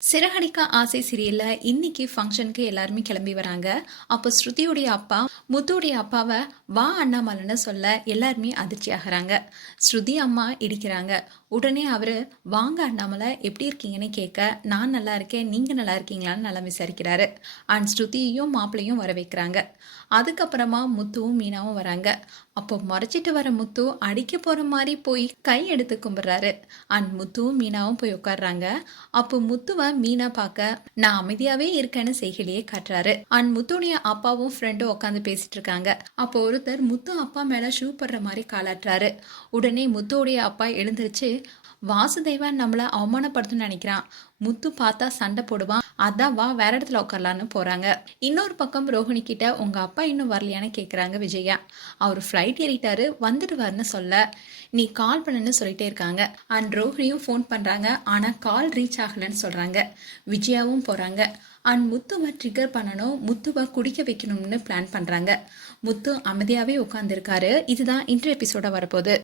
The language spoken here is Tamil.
சிறகடிக்க ஆசை சீரியல்ல இன்னைக்கு ஃபங்க்ஷனுக்கு எல்லாருமே கிளம்பி வராங்க. அப்போ ஸ்ருதியுடைய அப்பா முத்துடைய அப்பாவை வா அண்ணாமலைன்னு சொல்ல எல்லாருமே அதிர்ச்சி ஆகுறாங்க. ஸ்ருதி அம்மா இடிக்கிறாங்க. உடனே அவர் வாங்க அண்ணாமலை எப்படி இருக்கீங்கன்னு கேட்க நான் நல்லா இருக்கேன் நீங்கள் நல்லா இருக்கீங்களான்னு நல்லா விசாரிக்கிறாரு அண்ட் ஸ்ருதியையும் மாப்பிளையும் வர வைக்கிறாங்க. அதுக்கப்புறமா முத்துவும் மீனாவும் வராங்க. அப்போ மறைச்சிட்டு வர முத்து அடிக்க போகிற மாதிரி போய் கை எடுத்து கும்பிட்றாரு. அண்ட் முத்துவும் மீனாவும் போய் உட்காடுறாங்க அப்போ முத்துவை மீனா பார்க்க நான் அமைதியாகவே இருக்கேன்னு செய்கிலையே காட்டுறாரு அண்ட் முத்துடைய அப்பாவும் ஃப்ரெண்டும் உட்காந்து பேசிட்டு இருக்காங்க. அப்போ ஒருத்தர் முத்து அப்பா மேலே ஷூ படுற மாதிரி காலாட்டுறாரு. உடனே முத்துவுடைய அப்பா எழுந்திருச்சு வாசுதேவன் நம்மள அவமானப்படுத்தணும்னு நினைக்கிறான். முத்து பார்த்தா சண்டை போடுவான். அதான் வா வேற இடத்துல உட்காரலான்னு போறாங்க. இன்னொரு பக்கம் ரோஹிணி கிட்ட உங்க அப்பா இன்னும் வரலையான்னு கேட்குறாங்க விஜயா. அவர் ஃப்ளைட் ஏறிட்டாரு வந்துடுவாருன்னு சொல்ல. நீ கால் பண்ணுன்னு சொல்லிட்டே இருக்காங்க. அண்ட் ரோஹிணியும் ஃபோன் பண்றாங்க. ஆனா கால் ரீச் ஆகலைன்னு சொல்றாங்க. விஜயாவும் போறாங்க. அண்ட் முத்துவை ட்ரிகர் பண்ணணும். முத்துவை குடிக்க வைக்கணும்னு பிளான் பண்றாங்க. முத்து அமைதியாவே உட்காந்துருக்காரு இதுதான் இன்டர் எபிசோட வரப்போகுது.